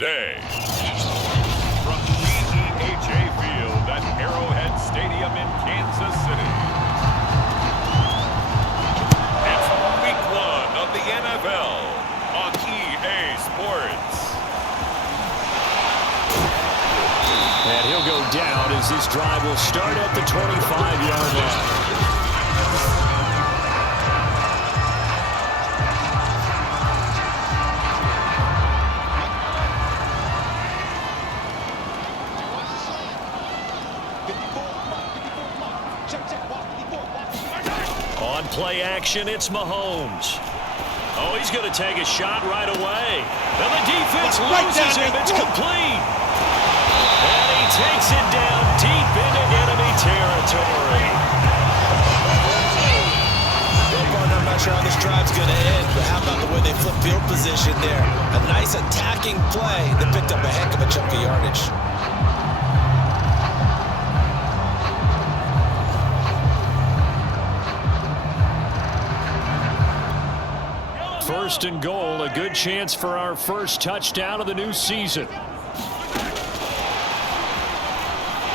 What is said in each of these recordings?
day. From GEHA Field at Arrowhead Stadium in Kansas City. It's week 1 of the NFL on EA Sports. And he'll go down as this drive will start at the 25-yard line. On play action, it's Mahomes. Oh, he's going to take a shot right away. And the defense loses him. It's complete. And he takes it down deep into enemy territory. I'm not sure how this drive's going to end, but how about the way they flip field position there? A nice attacking play that picked up a heck of a chunk of yardage. First and goal, a good chance for our first touchdown of the new season.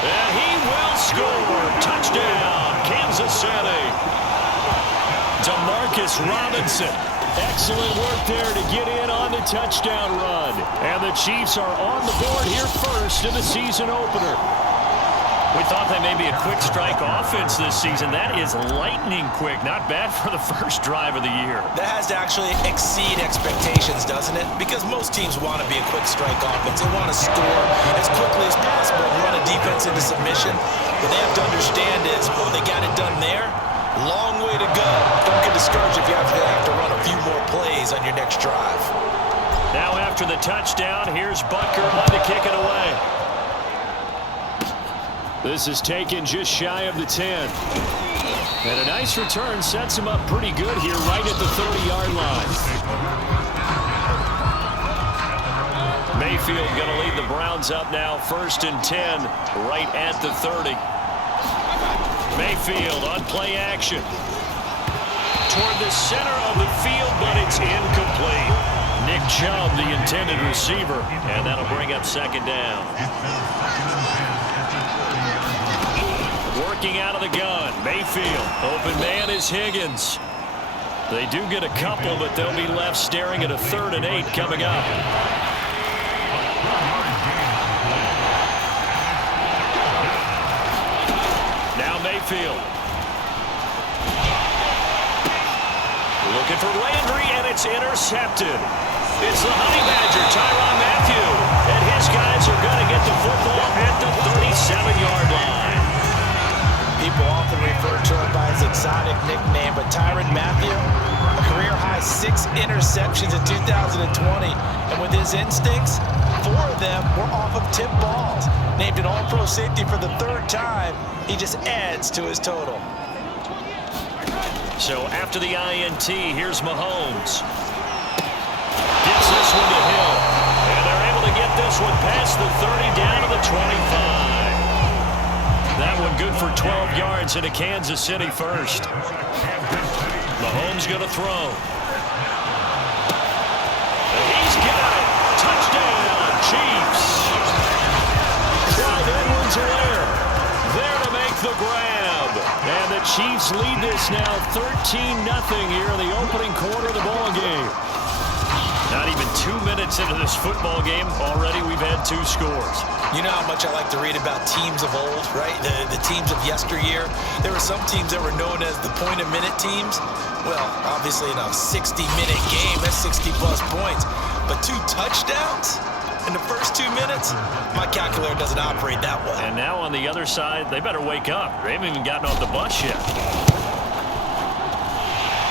And he will score. Touchdown, Kansas City. Demarcus Robinson. Excellent work there to get in on the touchdown run. And the Chiefs are on the board here first in the season opener. We thought they may be a quick strike offense this season. That is lightning quick. Not bad for the first drive of the year. That has to actually exceed expectations, doesn't it? Because most teams want to be a quick strike offense. They want to score as quickly as possible and run a defense into submission. What they have to understand is, well, they got it done there. Long way to go. Don't get discouraged if you have to run a few more plays on your next drive. Now after the touchdown, here's Butker on to kick it away. This is taken just shy of the 10. And a nice return sets him up pretty good here right at the 30-yard line. Mayfield going to lead the Browns up now, 1st and 10, right at the 30. Mayfield on play action. Toward the center of the field, but it's incomplete. Nick Chubb, the intended receiver, and that'll bring up 2nd down. Working out of the gun, Mayfield. Open man is Higgins. They do get a couple, but they'll be left staring at a 3rd and 8 coming up. Now Mayfield. Looking for Landry, and it's intercepted. It's the Honey Badger, Tyrann Mathieu. And his guys are going to get the football at the 37-yard line. People often refer to him by his exotic nickname, but Tyrann Mathieu, a career-high 6 interceptions in 2020. And with his instincts, 4 of them were off of tip balls. Named an All-Pro safety for the 3rd time, he just adds to his total. So after the INT, here's Mahomes. Gets this one to Hill. And they're able to get this one past the 30 down to the 25. That one good for 12 yards into Kansas City first. Mahomes going to throw. And he's got it. Touchdown, Chiefs. Clyde Edwards-Helaire there to make the grab. And the Chiefs lead this now 13-0 here in the opening quarter of the ball game. Not even 2 minutes into this football game, already we've had 2 scores. You know how much I like to read about teams of old, right? The teams of yesteryear. There were some teams that were known as the point-a-minute teams. Well, obviously in a 60-minute game, that's 60-plus points. But 2 touchdowns in the first 2 minutes? My calculator doesn't operate that well. And now on the other side, they better wake up. They haven't even gotten off the bus yet.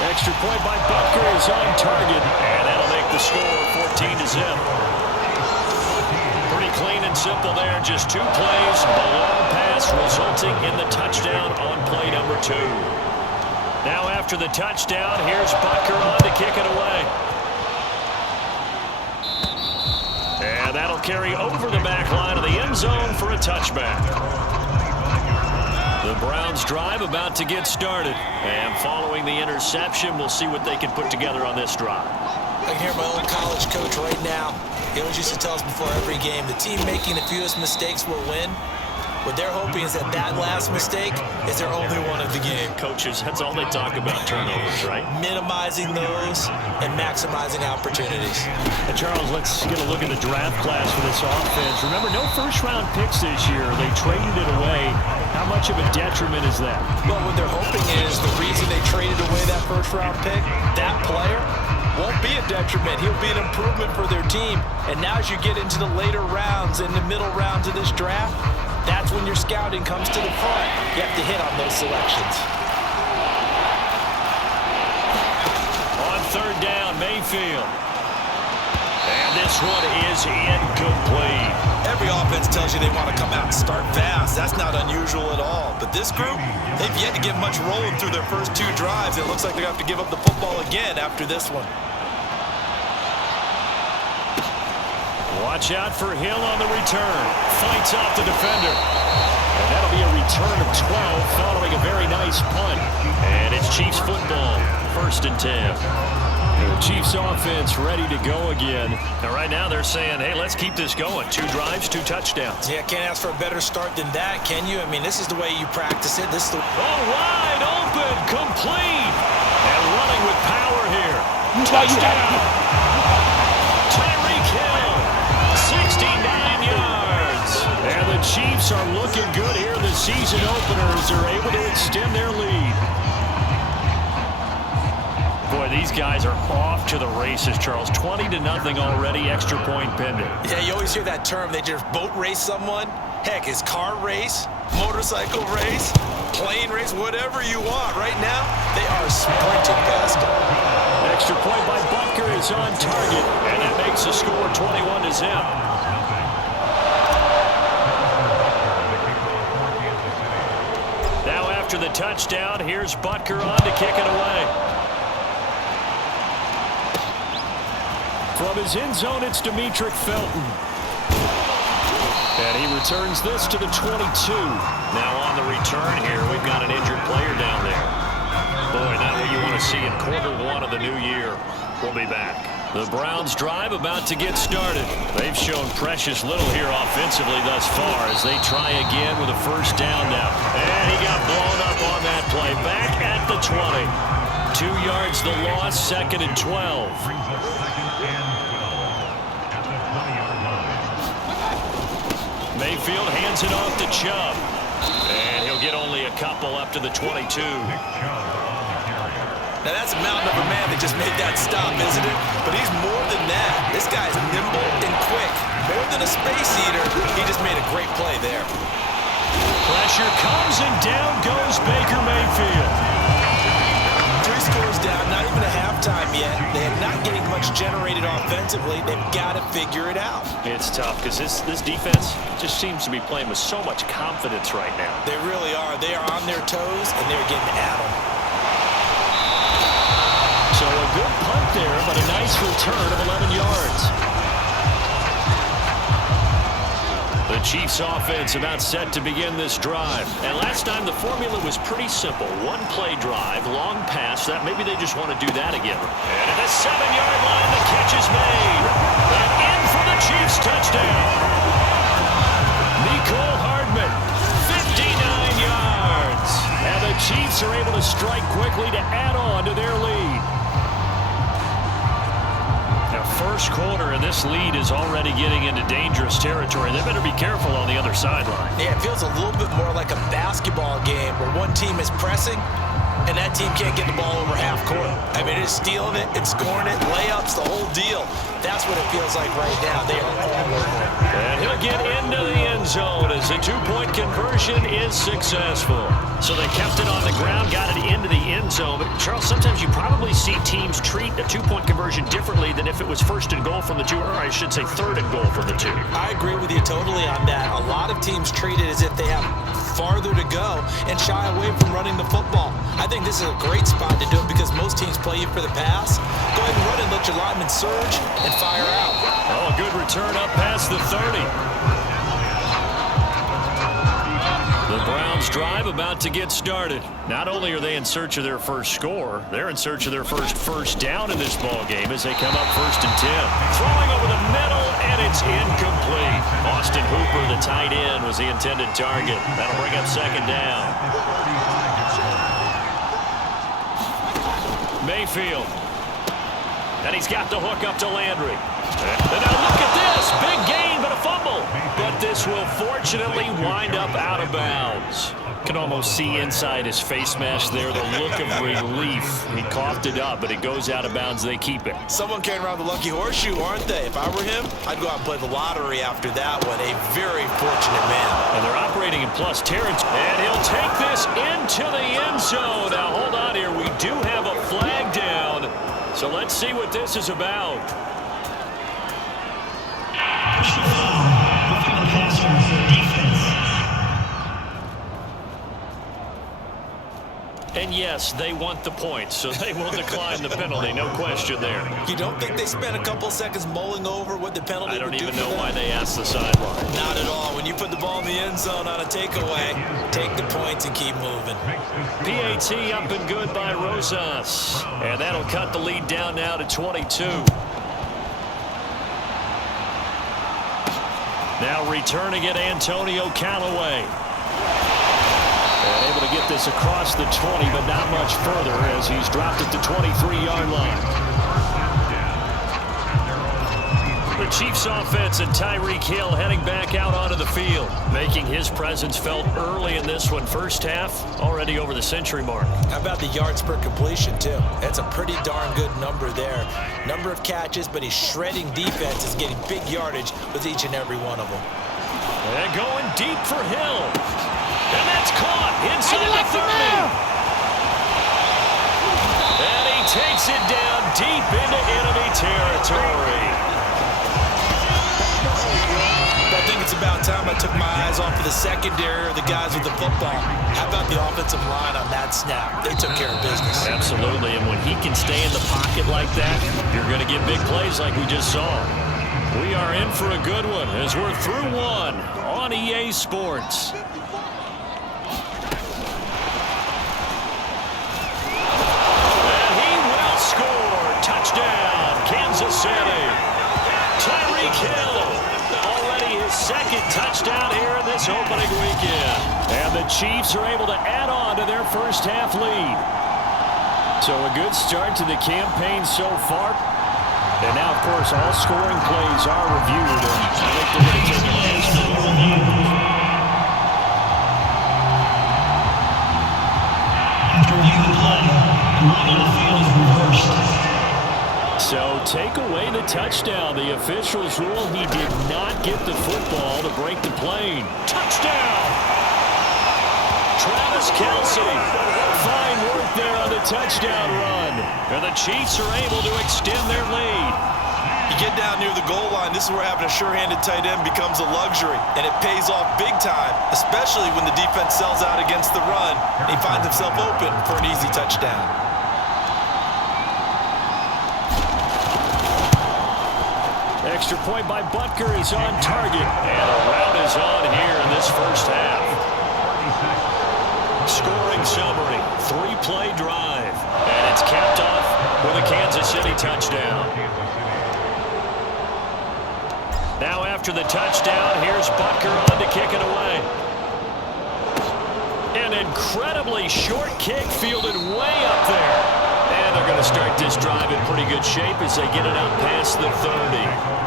Extra point by Butker is on target, and that'll make the score 14-0. Pretty clean and simple there. Just 2 plays, a long pass resulting in the touchdown on play number 2. Now after the touchdown, here's Butker on to kick it away. And that'll carry over the back line of the end zone for a touchback. The Browns drive about to get started. And following the interception, we'll see what they can put together on this drive. I can hear my old college coach right now. He always used to tell us before every game, the team making the fewest mistakes will win. What they're hoping is that last mistake is their only one of the game. Coaches, that's all they talk about, turnovers, right? Minimizing those and maximizing opportunities. And Charles, let's get a look at the draft class for this offense. Remember, no first-round picks this year. They traded it away. How much of a detriment is that? Well, what they're hoping is the reason they traded away that first-round pick, that player won't be a detriment. He'll be an improvement for their team. And now as you get into the later rounds and the middle rounds of this draft, that's when your scouting comes to the front. You have to hit on those selections. On third down, Mayfield. And this one is incomplete. Every offense tells you they want to come out and start fast. That's not unusual at all. But this group, they've yet to get much rolling through their first 2 drives. It looks like they're going to have to give up the football again after this one. Watch out for Hill on the return. Fights off the defender. And that'll be a return of 12 following a very nice punt. And it's Chiefs football, 1st and 10. The Chiefs offense ready to go again. And right now they're saying, hey, let's keep this going. 2 drives, 2 touchdowns. Yeah, can't ask for a better start than that, can you? I mean, this is the way you practice it. This is the... Oh, wide open, complete. And running with power here. Touchdown. Tyreek Hill, 69 yards. And the Chiefs are looking good here in the season openers. They're able to extend their lead. Boy, these guys are off to the races, Charles. 20-0 already, extra point pending. Yeah, you always hear that term. They just boat race someone. Heck, it's car race, motorcycle race, plane race, whatever you want. Right now, they are sprinting past it. Extra point by Butker is on target, and that makes the score 21-0. Now after the touchdown, here's Butker on to kick it away. From his end zone, it's Demetric Felton. And he returns this to the 22. Now on the return here, we've got an injured player down there. Boy, not what you want to see in Q1 of the new year. We'll be back. The Browns drive about to get started. They've shown precious little here offensively thus far as they try again with a first down now. And he got blown up on that play. Back at the 20. 2 yards the loss, 2nd and 12. Mayfield hands it off to Chubb. And he'll get only a couple up to the 22. Now that's a mountain of a man that just made that stop, isn't it? But he's more than that. This guy's nimble and quick. More than a space eater. He just made a great play there. Pressure comes and down goes Baker Mayfield. 3 scores down, not even a halftime yet. They are not getting much generated offensively. They've got to figure it out. It's tough because this defense just seems to be playing with so much confidence right now. They really are. They are on their toes, and they're getting at them. So a good punt there, but a nice return of 11 yards. The Chiefs offense about set to begin this drive. And last time the formula was pretty simple. 1-play drive, long pass. That maybe they just want to do that again. And at the 7-yard line, the catch is made. And in for the Chiefs touchdown. Nicole Hardman, 59 yards. And the Chiefs are able to strike quickly to add on to their lead. First quarter, and this lead is already getting into dangerous territory. They better be careful on the other sideline. Yeah, it feels a little bit more like a basketball game where one team is pressing and that team can't get the ball over half court. I mean, it's stealing it, it's scoring it, layups, the whole deal. That's what it feels like right now. They are all over it. And he'll get into the end zone as the 2-point conversion is successful. So they kept it on the ground, got it into the end zone. But, Charles, sometimes you probably see teams treat a 2-point conversion differently than if it was 1st and goal from the 2, or I should say 3rd and goal from the 2. I agree with you totally on that. A lot of teams treat it as if they have farther to go and shy away from running the football. I think this is a great spot to do it because most teams play you for the pass. Go ahead and run it, let your linemen surge and fire out. Oh, a good return up past the 30. The Browns drive about to get started. Not only are they in search of their first score, they're in search of their first down in this ball game as they come up 1st and 10. Throwing over the middle, and it's incomplete. Austin Hooper, the tight end, was the intended target. That'll bring up 2nd down. Mayfield. And he's got the hook up to Landry. And now look at this. Big gain, but a fumble. But this will fortunately wind up out of bounds. Can almost see inside his face mask there the look of relief. He coughed it up, but it goes out of bounds. They keep it. Someone carrying around the lucky horseshoe, aren't they? If I were him, I'd go out and play the lottery after that one. A very fortunate man. And they're operating in plus territory. And he'll take this into the end zone. Now, hold on here. We do have a flag down. So let's see what this is about. And yes, they want the points, so they will decline the penalty. No question there. You don't think they spent a couple seconds mulling over what the penalty would do? I don't even know why they asked the sideline. Not at all. When you put the ball in the end zone on a takeaway, take the points and keep moving. PAT up and good by Rosas. And that'll cut the lead down now to 22. Now returning it, Antonio Callaway. And able to get this across the 20, but not much further as he's dropped it to 23-yard line. The Chiefs offense and Tyreek Hill heading back out onto the field, making his presence felt early in this one. First half, already over the century mark. How about the yards per completion, too? That's a pretty darn good number there. Number of catches, but he's shredding defense, is getting big yardage with each and every one of them. And going deep for Hill. And that's caught inside the 30. And he takes it down deep into enemy territory. I think it's about time I took my eyes off of the secondary or the guys with the football. How about the offensive line on that snap? They took care of business. Absolutely, and when he can stay in the pocket like that, you're going to get big plays like we just saw. We are in for a good one as we're through one on EA Sports. Touchdown, Kansas City. Tyreek Hill, already his 2nd touchdown here in this opening weekend. And the Chiefs are able to add on to their first half lead. So a good start to the campaign so far. And now, of course, all scoring plays are reviewed. And I think they're going to take a After review of the play, the ruling on the field is reversed. So take away the touchdown. The officials rule he did not get the football to break the plane. Touchdown! Travis Kelce. Fine work there on the touchdown run. And the Chiefs are able to extend their lead. You get down near the goal line, this is where having a sure-handed tight end becomes a luxury, and it pays off big time, especially when the defense sells out against the run, and he finds himself open for an easy touchdown. Extra point by Butker is on target, and a rout is on here in this first half. Scoring summary, 3-play drive, and it's capped off with a Kansas City touchdown. Now after the touchdown, here's Butker on to kick it away. An incredibly short kick fielded way up there. And they're going to start this drive in pretty good shape as they get it out past the 30.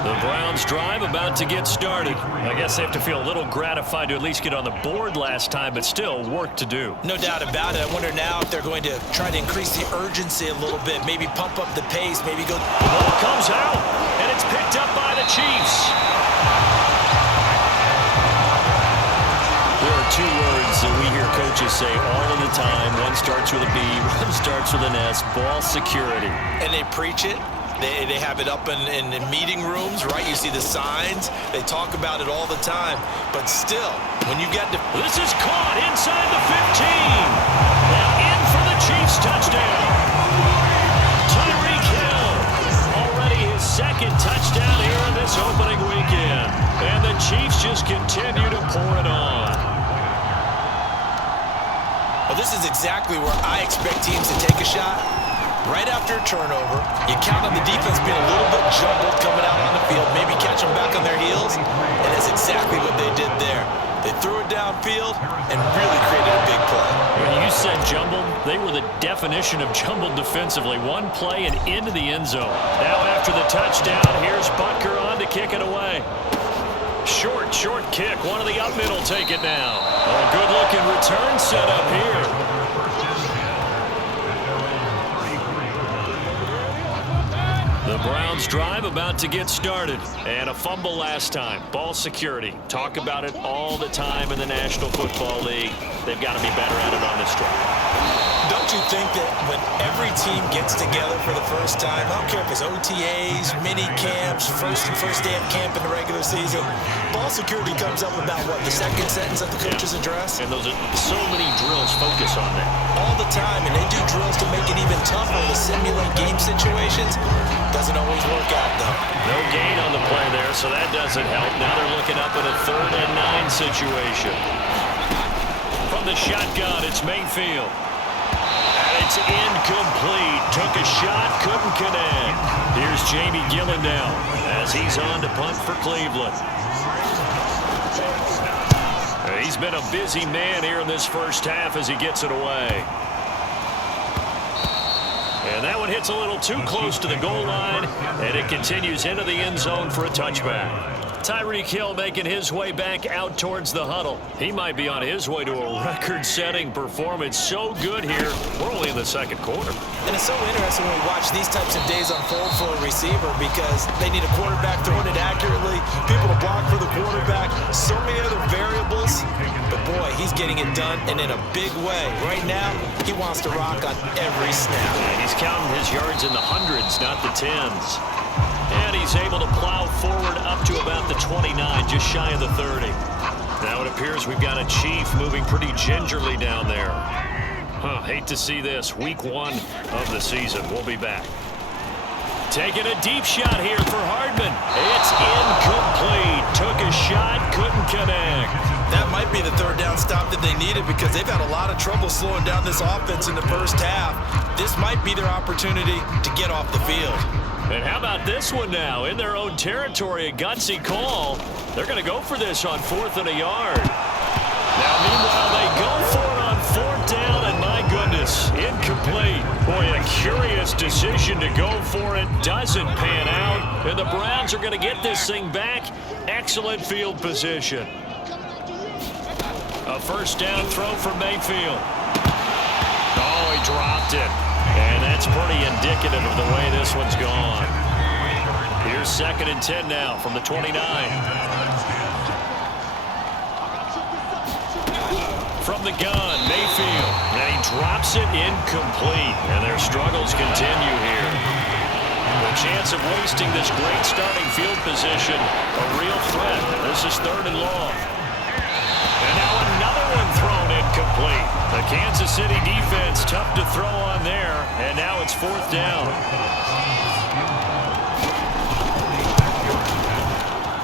The Browns drive about to get started. I guess they have to feel a little gratified to at least get on the board last time, but still work to do. No doubt about it. I wonder now if they're going to try to increase the urgency a little bit, maybe pump up the pace, maybe go. The ball comes out, and it's picked up by the Chiefs. There are 2 words that we hear coaches say all of the time. One starts with a B, one starts with an S, ball security. And they preach it. They have it up in meeting rooms, right? You see the signs. They talk about it all the time. But still, when you get to... This is caught inside the 15. Now in for the Chiefs touchdown. Tyreek Hill, already his 2nd touchdown here in this opening weekend. And the Chiefs just continue to pour it on. exactly where I expect teams to take a shot. Right after a turnover, you count on the defense being a little bit jumbled coming out on the field, maybe catch them back on their heels, and that's exactly what they did there. They threw it downfield and really created a big play. When you said jumbled, they were the definition of jumbled defensively. One play and into the end zone. Now after the touchdown, here's Butker on to kick it away. Short kick. One of the up middle take it now. A good-looking return set up here. The Browns drive about to get started. And a fumble last time. Ball security. Talk about it all the time in the National Football League. They've got to be better at it on this drive. Don't you think that when every team gets together for the first time, I don't care if it's OTAs, mini camps, first day of camp in the regular season, ball security comes up about, what, the second sentence of the coach's address? And those are so many drills focus on that. All the time, and they do drills to make it even tougher to simulate game situations. Doesn't always work out, though. No gain on the play there, so that doesn't help. Now they're looking up at a 3rd and 9 situation. From the shotgun, it's Mayfield. And it's incomplete. Took a shot, couldn't connect. Here's Jamie Gillen now as he's on to punt for Cleveland. He's been a busy man here in this first half as he gets it away. And that one hits a little too close to the goal line, and it continues into the end zone for a touchback. Tyreek Hill making his way back out towards the huddle. He might be on his way to a record-setting performance. So good here. We're only in the second quarter. And it's so interesting when we watch these types of days unfold for a receiver because they need a quarterback throwing it accurately, people to block for the quarterback, so many other variables. But, boy, he's getting it done and in a big way. Right now, he wants to rock on every snap. And he's counting his yards in the hundreds, not the tens. And he's able to plow forward up to about the 29, just shy of the 30. Now it appears we've got a Chief moving pretty gingerly down there. Hate to see this. Week 1 of the season. We'll be back. Taking a deep shot here for Hardman. It's incomplete. Took a shot, couldn't connect. That might be the 3rd down stop that they needed because they've had a lot of trouble slowing down this offense in the first half. This might be their opportunity to get off the field. And how about this one now? In their own territory, a gutsy call. They're going to go for this on 4th and a yard. Now, meanwhile, they go for it on 4th down, and my goodness, incomplete. Boy, a curious decision to go for it. Doesn't pan out, and the Browns are going to get this thing back. Excellent field position. A 1st down throw for Mayfield. Oh, he dropped it. And that's pretty indicative of the way this one's gone. Here's 2nd and 10 now from the 29. From the gun, Mayfield. And he drops it incomplete. And their struggles continue here. The chance of wasting this great starting field position, a real threat. This is 3rd and long. And now another one thrown incomplete. The Kansas City defense tough to throw on there, and now it's 4th down.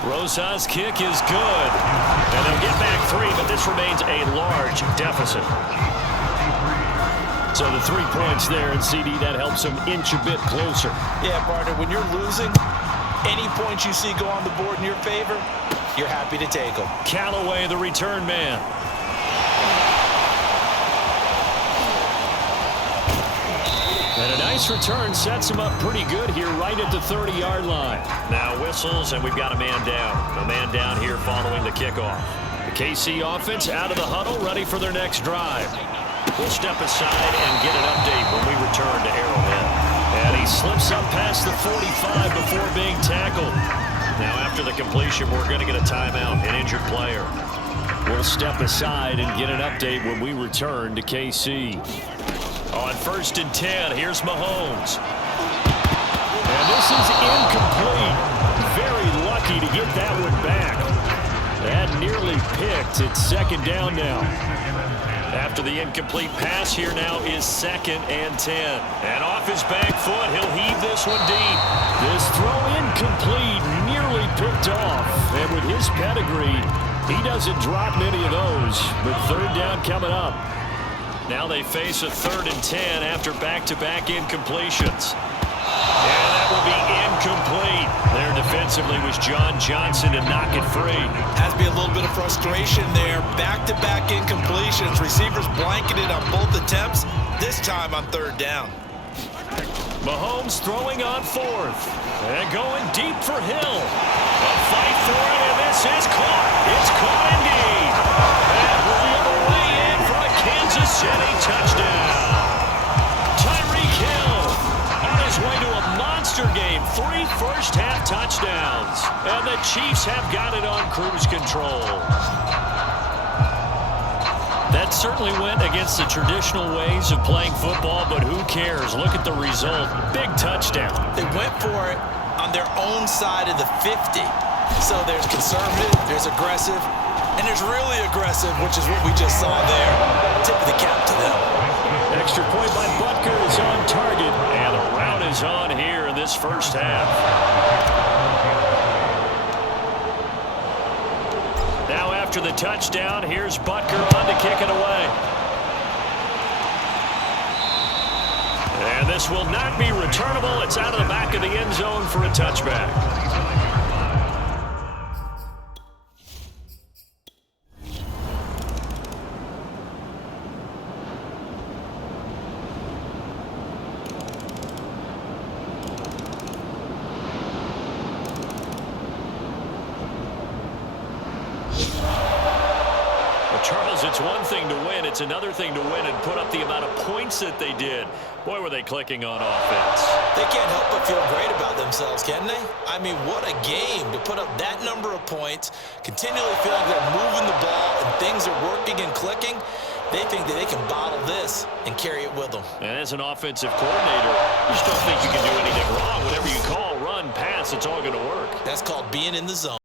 Rosas' kick is good. And they'll get back 3, but this remains a large deficit. So the 3 points there, and CD, that helps them inch a bit closer. Yeah, partner, when you're losing, any points you see go on the board in your favor, you're happy to take them. Callaway, the return man. And a nice return sets him up pretty good here right at the 30-yard line. Now whistles, and we've got a man down. A man down here following the kickoff. The KC offense out of the huddle, ready for their next drive. We'll step aside and get an update when we return to Arrowhead. And he slips up past the 45 before being tackled. Now after the completion, we're going to get a timeout, an injured player. We'll step aside and get an update when we return to KC. On 1st and 10, here's Mahomes. And this is incomplete. Very lucky to get that one back. That nearly picked. It's 2nd down now. After the incomplete pass, here now is 2nd and 10. And off his back foot, he'll heave this one deep. This throw incomplete, nearly picked off. And with his pedigree, he doesn't drop many of those. But 3rd down coming up. Now they face a 3rd and 10 after back-to-back incompletions. And that will be incomplete. There defensively was John Johnson to knock it free. Has to be a little bit of frustration there. Back-to-back incompletions. Receivers blanketed on both attempts, this time on 3rd down. Mahomes throwing on 4th. And going deep for Hill. A fight for it, and this is caught. It's caught indeed. And will be on the way in for a Kansas City touchdown. Tyreek Hill on his way to a monster game. 3 first-half touchdowns. And the Chiefs have got it on cruise control. That certainly went against the traditional ways of playing football, but who cares? Look at the result. Big touchdown. They went for it on their own side of the 50. So there's conservative, there's aggressive, and there's really aggressive, which is what we just saw there. Tip of the cap to them. Extra point by Butker is on target, and the route is on here in this first half. Now after the touchdown, here's Butker on to kick it away. And this will not be returnable. It's out of the back of the end zone for a touchback. Charles, it's one thing to win. It's another thing to win and put up the amount of points that they did. Boy, were they clicking on offense. They can't help but feel great about themselves, can they? I mean, what a game to put up that number of points, continually feeling they're moving the ball and things are working and clicking. They think that they can bottle this and carry it with them. And as an offensive coordinator, you just don't think you can do anything wrong. Whatever you call, run, pass, it's all going to work. That's called being in the zone.